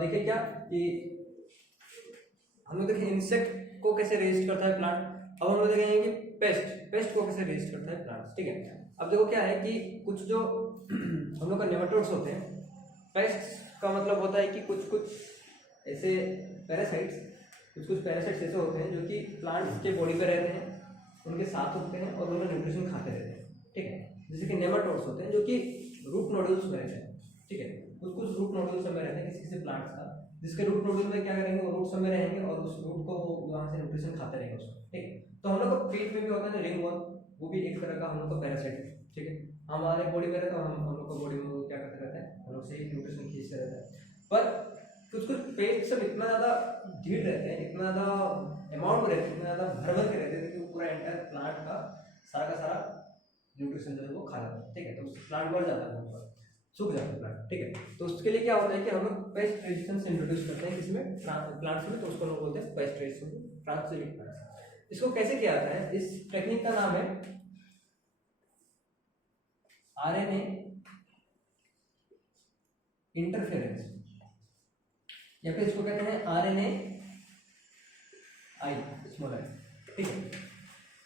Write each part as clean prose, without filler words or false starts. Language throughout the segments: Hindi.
देखे क्या कि हम लोग देखें इंसेक्ट को कैसे रेजिस्ट करता है प्लांट। अब हम लोग देखेंगे कि पेस्ट को कैसे रेजिस्ट करता है प्लांट। ठीक है, अब देखो क्या है कि कुछ जो हम लोग का नेमाटोड्स होते हैं, पेस्ट का मतलब होता है कि कुछ ऐसे पैरासाइट्स ऐसे होते हैं जो कि प्लांट्स के बॉडी पे रहते हैं, उनके साथ होते हैं और उनका न्यूट्रिशन खाते रहते हैं। ठीक है, जैसे कि नेमाटोड्स होते हैं जो कि रूट नोडल्स में रहते हैं। ठीक है, कुछ रूट नोडल्स में रहते हैं किसी प्लांट्स का, जिसके रूट नोडल में क्या करेंगे, वो रूट्स में रहेंगे और उस रूट को वो वहाँ से न्यूट्रिशन खाते रहेंगे उसको। ठीक है, तो हम लोग को पेट में भी होता है रिंगवर्म, वो भी एक तरह का हम लोग का पैरासाइट है। ठीक है, हमारे बॉडी में रहता है, हम लोग को बॉडी में क्या करते रहता है, हम लोग से न्यूट्रिशन खींचते रहता है। पर कुछ पेस्ट सब इतना ज़्यादा ढीठ रहते हैं, इतना ज़्यादा अमाउंट में रहते हैं, इतना ज़्यादा भर के रहते हैं कि पूरा एंटायर प्लांट का सारा न्यूट्रिशन जो है वो खा जाता है। ठीक है, तो प्लांट बढ़ जाता है, ऊपर सूख जाता है प्लांट। ठीक है, तो उसके लिए क्या होता है कि हम लोग पेस्ट रेजिस्टेंस इंट्रोड्यूस करते हैं किसमें, प्लांट्स में, तो उसको लोग बोलते हैं पेस्ट रेजिस्टेंस ट्रांसजेनिक प्लांट्स। इसको कैसे किया जाता है, इस टेक्निक का नाम है आरएनए इंटरफेरेंस, या फिर इसको कहते हैं आरएनए आई स्मॉल आई। ठीक है,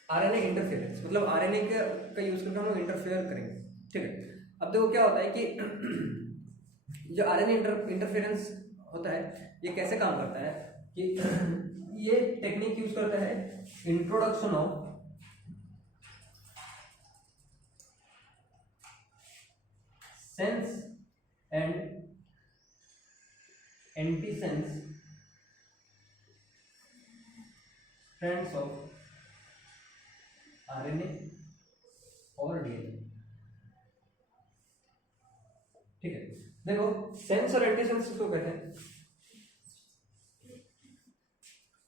आरएनए इंटरफेरेंस मतलब आरएनए का यूज करके हम लोग इंटरफेयर करेंगे। ठीक है, अब देखो क्या होता है कि जो आरएनए इंटरफेरेंस होता है ये कैसे काम करता है कि ये टेक्निक यूज करता है introduction of sense and antisense strands of RNA और डीएनए। ठीक है, देखो सेंस और एंटीसेंस किसको कहते हैं,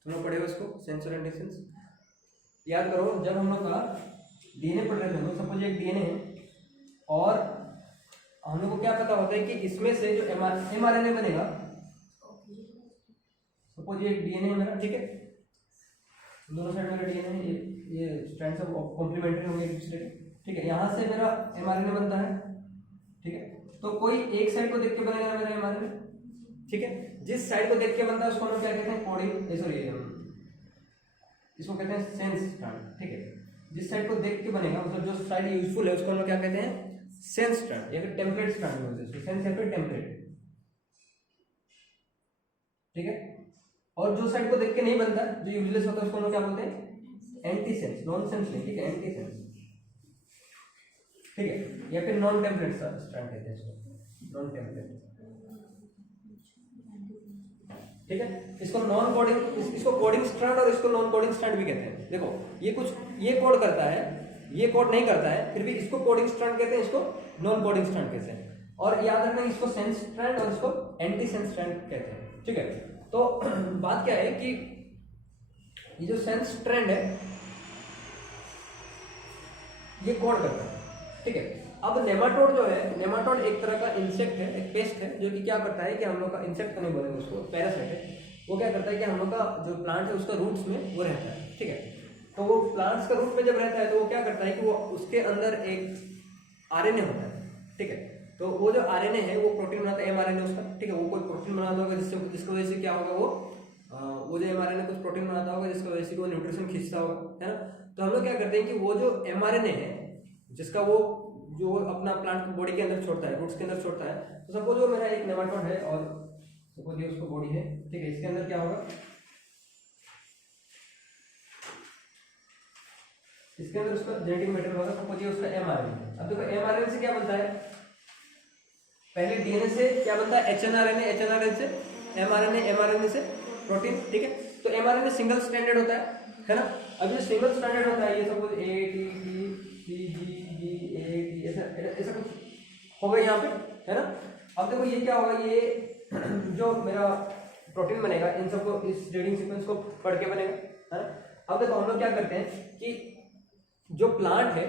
तुम लोग पढ़े हो इसको, सेंस और एंटीसेंस याद करो। जब हम लोग का डीएनए पढ़ रहे थे, हम लोग सपोज एक डीएनए है और हम लोग को क्या पता होता है कि इसमें से जो एमआरएनए बनेगा, सपोज ये एक डीएनए है मेरा। ठीक है, दोनों साइड मेरा डीएनए है, ये स्ट्रैंड्स सब कॉम्प्लीमेंट्री होंगे एक दूसरे के। ठीक है, यहाँ से मेरा एमआरएनए बनता है। ठीक है, तो कोई एक साइड को देख के बनेगा मेरा एमआरएनए। ठीक है, जिस साइड को देख के बनता है उसको हम क्या कहते हैं, कोडिंग, सॉरी इसको कहते हैं सेंस स्ट्रैंड। ठीक है, जिस साइड को देख के बनेगा मतलब जो साइड यूजफुल है उसको हम क्या कहते हैं, सेंस स्ट्रैंड या फिर टेम्पलेट स्ट्रैंड बोलते हैं, सेंस या फिर टेम्पलेट। ठीक है, और जो साइड को देख के नहीं बनता, जो यूजलेस होता है, उसको हम क्या बोलते हैं, एंटी सेंस, नॉन सेंस नहीं। ठीक है, एंटी सेंस। ठीक है, या फिर नॉन टेम्पलेट स्ट्रैंड कहते हैं इसको, नॉन टेम्पलेट। ठीक है, इसको नॉन कोडिंग, इसको कोडिंग स्ट्रैंड और इसको नॉन कोडिंग स्ट्रैंड भी कहते हैं। देखो ये कोड करता है, ये कोड नहीं करता है, फिर भी इसको कोडिंग स्ट्रैंड कहते हैं, इसको नॉन कोडिंग स्ट्रैंड कहते हैं। और याद रखना इसको सेंस स्ट्रैंड और इसको एंटी सेंस स्ट्रैंड कहते हैं। ठीक है, तो बात क्या है कि ये जो सेंस स्ट्रैंड है ये कोड करता है। ठीक है, अब नेमाटोड जो है, नेमाटोड एक तरह का इंसेक्ट है, एक पेस्ट है, जो कि क्या करता है कि हम लोग का इंसेक्ट तो नहीं बोलेंगे उसको, पैरासाइट है। वो क्या करता है कि हम लोग का जो प्लांट है उसका रूट्स में वो रहता है। ठीक है, तो वो प्लांट्स का रूट में जब रहता है तो वो क्या करता है कि वो उसके अंदर एक आरएनए होता है। ठीक है, तो वो जो आरएनए है वो प्रोटीन बनाता है, एमआरएनए उसका। ठीक है, वो कोई प्रोटीन बनाता होगा जिसकी वजह से क्या होगा, वो जो एमआरएनए कुछ प्रोटीन बनाता होगा जिसकी वजह से वो न्यूट्रिशन खींचता होगा, है ना। तो हम लोग क्या करते हैं कि वो जो एमआरएनए है जिसका वो जो अपना प्लांट बॉडी के अंदर छोड़ता है, रूट्स के अंदर छोड़ता है, तो सपोज वो मेरा एक नेमाटोड है और सपोज ये उसको बॉडी है। ठीक है, इसके अंदर क्या होगा, इसके अंदर उसका जेनेटिक मटेरियल होगा, सपोज ये उसका एमआरएनए। अब देखो एमआरएनए से क्या बनता है, पहले डीएनए से क्या बनता है, एचएनआरएनए, एचएनआरएनए से एमआरएनए, एमआरएनए से प्रोटीन। ठीक है, तो एमआरएनए सिंगल स्ट्रैंडेड होता है ना। अब ये सिंगल स्ट्रैंडेड होता है, ये suppose A T T C G G A T ऐसा कुछ होगा यहाँ पे, है ना। अब देखो ये क्या होगा, ये जो मेरा प्रोटीन बनेगा इन सबको, इस रीडिंग सीक्वेंस को पढ़ के बनेगा, है ना। अब देखो हम लोग क्या करते हैं कि जो प्लांट है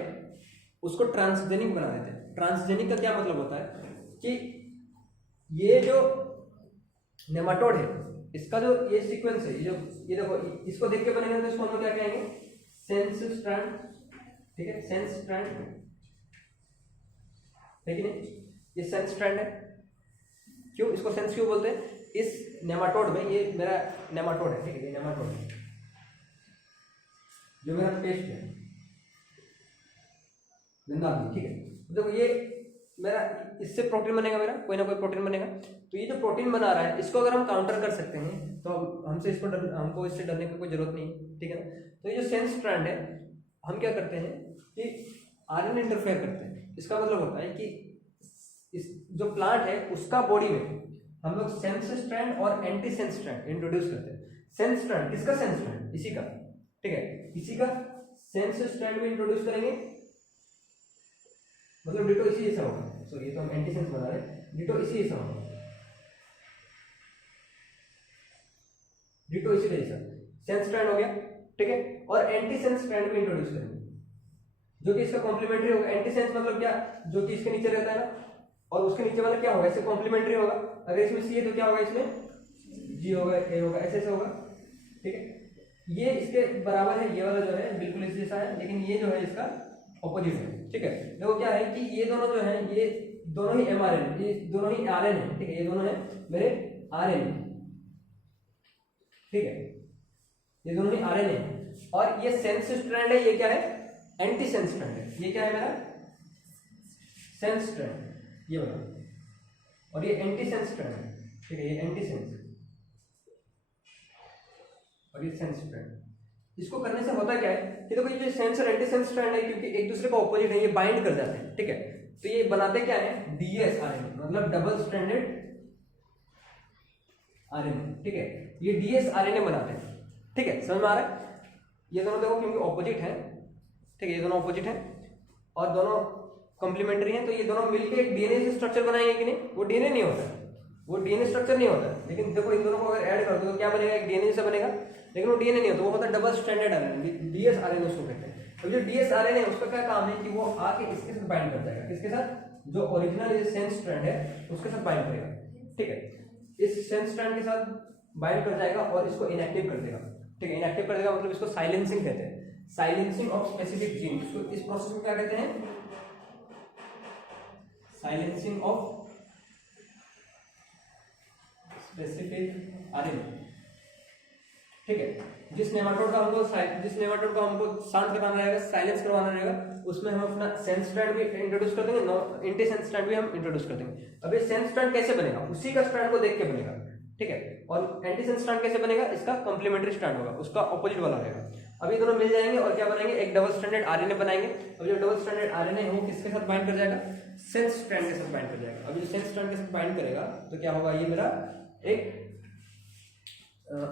उसको ट्रांसजेनिक बना देते हैं। ट्रांसजेनिक का क्या मतलब होता है कि ये जो नेमाटोड है इसका जो ये सीक्वेंस है, ये देखो इसको देख के बनेगा तो इसको हम लोग क्या कहेंगे, सेंस स्ट्रैंड। ठीक है, सेंस स्ट्रैंड है कि नहीं, ये सेंस स्ट्रैंड है। क्यों इसको सेंस क्यों बोलते हैं, इस नेमाटोड में, ये मेरा नेमाटोड है, ठीक है, ये नेमाटोड है जो मेरा पेस्ट है गंदा आदमी, ठीक है। देखो ये मेरा, इससे प्रोटीन बनेगा, मेरा कोई ना कोई प्रोटीन बनेगा। तो ये जो प्रोटीन बना रहा है, इसको अगर हम काउंटर कर सकते हैं तो हमसे इसको हमको इससे डरने की कोई जरूरत नहीं है, ठीक है ना। तो ये जो सेंस स्ट्रैंड है, हम क्या करते हैं कि आरएनए इंटरफेयर करते हैं। इसका मतलब होता है कि इस जो प्लांट है उसका बॉडी में हम लोग सेंस स्ट्रैंड और एंटी सेंस स्ट्रैंड इंट्रोड्यूस करते हैं। सेंस स्ट्रैंड, किसका सेंस स्ट्रैंड? इसी का, ठीक है, इसी का सेंस स्ट्रैंड में इंट्रोड्यूस करेंगे, मतलब डिटो इसी जैसा होगा। सो ये तो हम एंटी सेंस बना रहे हैं, डिटो इसी जैसा होगा, डिटो इसी जैसा सेंस स्ट्रैंड हो गया, ठीक है। और एंटी सेंस स्ट्रैंड में इंट्रोड्यूस करेंगे जो कि इसका कॉम्प्लीमेंट्री होगा। एंटी सेंस मतलब क्या? जो कि इसके नीचे रहता है ना, और उसके नीचे वाला क्या होगा? इससे कॉम्प्लीमेंट्री होगा। अगर इसमें सी है तो क्या होगा? इसमें जी होगा, ए होगा, ऐसे ऐसे होगा, ठीक है। ये इसके बराबर है, ये वाला जो है बिल्कुल इसी जैसा है, लेकिन ये जो है इसका ऑपोजिट है, ठीक है। देखो क्या है कि ये दोनों जो है, ये दोनों ही एमआरएन, ये दोनों ही आरएन है, ठीक है, ये दोनों है मेरे आरएन, ठीक है, ये दोनों ही आरएन है। और ये सेंस स्ट्रैंड है, ये क्या है? एंटी सेंस स्ट्रैंड है। ये क्या है मेरा? सेंस स्ट्रैंड, ये वाला, और ये एंटी सेंस स्ट्रैंड है, ठीक है, ये एंटी सेंस और ये सेंस स्ट्रैंड। इसको करने से होता क्या है कि देखो ये जो सेंस और एंटी सेंस स्ट्रैंड है, क्योंकि एक दूसरे का ऑपोजिट है, ये बाइंड कर जाते हैं, ठीक है। तो ये बनाते क्या है? डीएस आरएनए, मतलब डबल स्ट्रैंडेड आरएनए, ठीक है, ये डीएस आरएनए बनाते हैं, ठीक है, समझ में आ रहा है? ये दोनों देखो क्योंकि ऑपोजिट है, ठीक है, ये दोनों ऑपोजिट है और दोनों कॉम्प्लीमेंट्री हैं, तो ये दोनों मिलकर एक डीएनए से स्ट्रक्चर बनाएंगे कि नहीं? वो डीएनए नहीं होता, वो डीएनए स्ट्रक्चर नहीं होता। लेकिन देखो इन दोनों को अगर ऐड कर दो तो क्या बनेगा? एक डीएनए जैसा बनेगा, लेकिन वो डीएनए नहीं होता, वो होता है double stranded RNA, DS RNA उसको कहते हैं। अब जो डीएस आरएनए है उसका क्या काम है कि वो आके इसके साथ बाइंड कर जाएगा, किसके साथ? जो ओरिजिनल सेंस स्ट्रैंड है उसके साथ बाइंड करेगा, ठीक है। इस सेंस स्ट्रैंड के साथ बाइंड कर जाएगा और इसको इनएक्टिव कर देगा, ठीक है। इनएक्टिव कर देगा मतलब इसको साइलेंसिंग कहते हैं, साइलेंसिंग ऑफ स्पेसिफिक जीन। इसको इस प्रोसेस को क्या कहते हैं? साइलेंसिंग ऑफ स्पेसिफिक आरएनए, ठीक है। जिस नेमाटोड का हमको शांत करवाना रहेगा, साइलेंस करवाना रहेगा, उसमें हम अपना सेंस स्ट्रैंड भी इंट्रोड्यूस कर देंगे, एंटी सेंस स्ट्रैंड भी हम इंट्रोड्यूस कर देंगे। अब ये सेंस स्ट्रैंड कैसे बनेगा? उसी का स्ट्रैंड को देख के बनेगा, ठीक है। और एंटी सेंस स्ट्रैंड कैसे बनेगा? इसका कॉम्प्लीमेंट्री स्ट्रैंड होगा, उसका ऑपोजिट वाला रहेगा। अब ये दोनों मिल जाएंगे और क्या बनाएंगे? एक डबल स्ट्रैंडेड आरएनए बनाएंगे। अब जो डबल स्ट्रैंडेड आरएनए है वो किसके साथ बाइंड कर जाएगा? सेंस स्ट्रैंड के साथ बाइंड कर जाएगा। अब ये सेंस स्ट्रैंड के साथ बाइंड करेगा तो क्या होगा? ये मेरा एक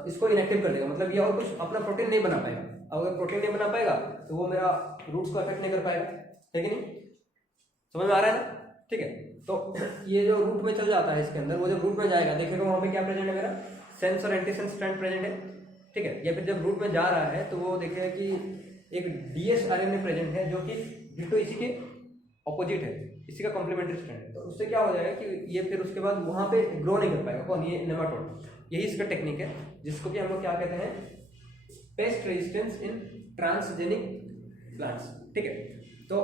इसको इनएक्टिव कर देगा, मतलब ये और कुछ अपना प्रोटीन नहीं बना पाएगा। अगर प्रोटीन नहीं बना पाएगा तो वो मेरा रूट्स को अफेक्ट नहीं कर पाएगा, है कि नहीं? समझ में आ रहा है ना? ठीक है, तो ये जो रूट में चल जाता है इसके अंदर, वो जब रूट में जाएगा देखेगा वहां पे क्या प्रेजेंट है? मेरा सेंस और एंटी सेंस स्ट्रैंड प्रेजेंट है, ठीक है। या फिर जब रूट में जा रहा है तो वो देखेगा कि एक डीएस आरएनए प्रेजेंट है जो कि डिटो इसी के ऑपोजिट है, इसी का कॉम्प्लीमेंट्री स्ट्रैंड है। तो उससे क्या हो जाएगा कि ये फिर उसके बाद वहां पे ग्रो नहीं कर पाएगा। कौन? ये नेमाटोड। यही इसका टेक्निक है जिसको कि हम लोग क्या कहते हैं? Paste resistance in transgenic plants, ठीक है। तो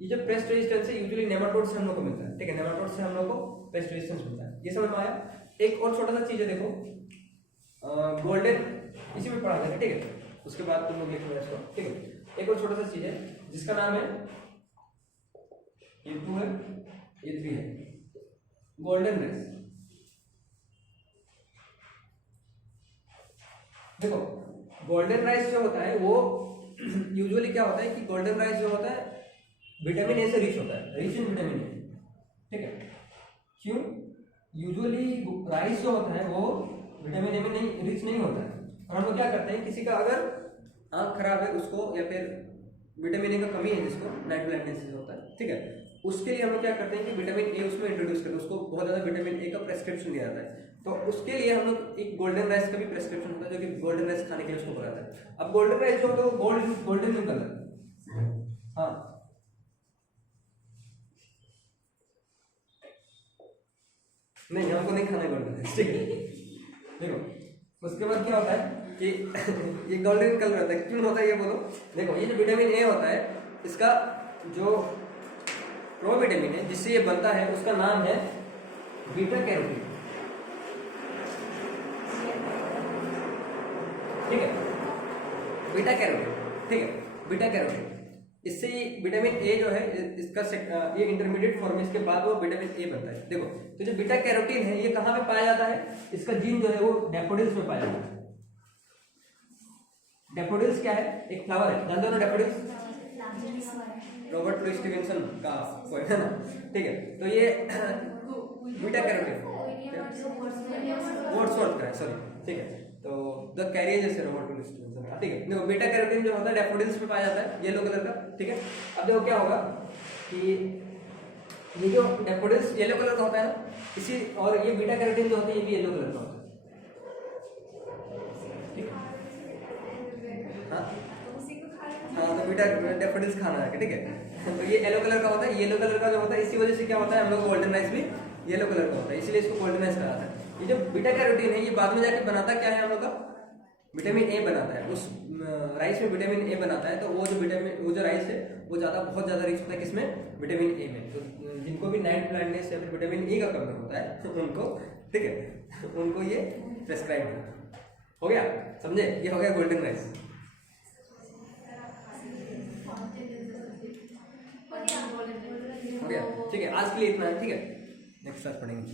ये जो पेस्ट रेजिस्टेंस है यूजुअली नेमाटोड से हम लोग को मिलता है, ठीक है। नेमाटोड से हम लोग को पेस्ट रेजिस्टेंस मिलता है, ये समझ में आया? एक और छोटा सा चीज है, देखो गोल्डन, इसी में पढ़ा जाएगा, ठीक है। उसके बाद तुम लोग लिखो इसको, ठीक है। एक और छोटा सा चीज है जिसका नाम है, ये 2 है, ये 3 है, गोल्डन रेस। देखो गोल्डन राइस जो होता है वो यूजुअली क्या होता है कि गोल्डन राइस जो होता है विटामिन ए से रिच होता है, रिच इन विटामिन ए, ठीक है। क्यों? यूजुअली राइस जो होता है वो विटामिन ए में नहीं, रिच नहीं होता है। और हम लोग क्या करते हैं, किसी का अगर आंख खराब है उसको, या फिर विटामिन ए का कमी है जिसको, नाइट ब्लाइंडनेस होता है, ठीक है, उसके लिए हम लोग क्या करते हैं कि विटामिन ए उसमें इंट्रोड्यूस करते हैं, उसको बहुत ज्यादा विटामिन ए का प्रेस्क्रिप्शन दिया जाता है। तो उसके लिए हम लोग एक गोल्डन राइस का भी प्रेस्क्रिप्शन होता है, जो कि गोल्डन राइस खाने के लिए उसको बताता है। अब गोल्डन राइस जो होता है वो गोल्डन इन कलर, हाँ, नहीं हमको नहीं खाना है गोल्डन राइस, ठीक है। देखो उसके बाद क्या होता है कि ये गोल्डन कलर होता है, क्यों होता है ये बोलो। देखो ये जो विटामिन ए होता है, इसका जो प्रोविटामिन है जिससे ये बनता है उसका नाम है बीटा कैरोटीन, बीटा कैरोटीन, ठीक है, बीटा कैरोटीन, इससे विटामिन ए जो है इसका ये इंटरमीडिएट फॉर्म है, इसके बाद वो विटामिन ए बनता है। देखो तो जो बीटा कैरोटीन है ये कहाँ पे पाया जाता है, इसका जीन जो है वो डैफोडिल्स में पाया जाता है। डैफोडिल्स क्या है, एक फ्लावर है, जानते हो ना डैफोडिल्स, रॉबर्ट लुई स्टीवेंसन का पोएम है ना, ठीक है। तो ये बीटा कैरोटीन वर्ड्सवर्थ का है, सॉरी, ठीक है। तो द कैरियर्स है रॉबर्ट लुई स्टीवेंसन का, ठीक है। देखो बीटा कैरोटीन जो होता है डैफोडिल्स में पाया जाता है, येलो कलर का, ठीक है। अब देखो क्या होगा कि ये जो डैफोडिल्स येलो कलर का होता है ना, इसी और ये बीटा कैरोटीन जो होता है ये भी येलो कलर का होता है, ठीक है। हाँ तो बीटा डैफोडिल्स खाना है, ठीक है। तो ये येलो कलर का होता है, येलो कलर का जो होता है इसी वजह से क्या होता है हम लोग गोल्डन राइस भी येलो कलर का होता है, इसीलिए इसको गोल्डन राइस कहा जाता है। ये जो बीटा कैरोटीन है ये बाद में जाके बनाता क्या है हम लोग का, विटामिन ए बनाता है। उस राइस में विटामिन ए बनाता है, तो वो जो राइस है वो बहुत ज़्यादा रिच होता है किसमें, विटामिन ए में। तो जिनको भी नाइट ब्लाइंडनेस या फिर विटामिन ए का कमी होता है उनको, ठीक है, उनको ये प्रेस्क्राइब हो गया, समझे, ये हो गया गोल्डन राइस। हो गया, ठीक है, आज के लिए इतना है, ठीक है, नेक्स्ट क्लास पढ़ेंगे।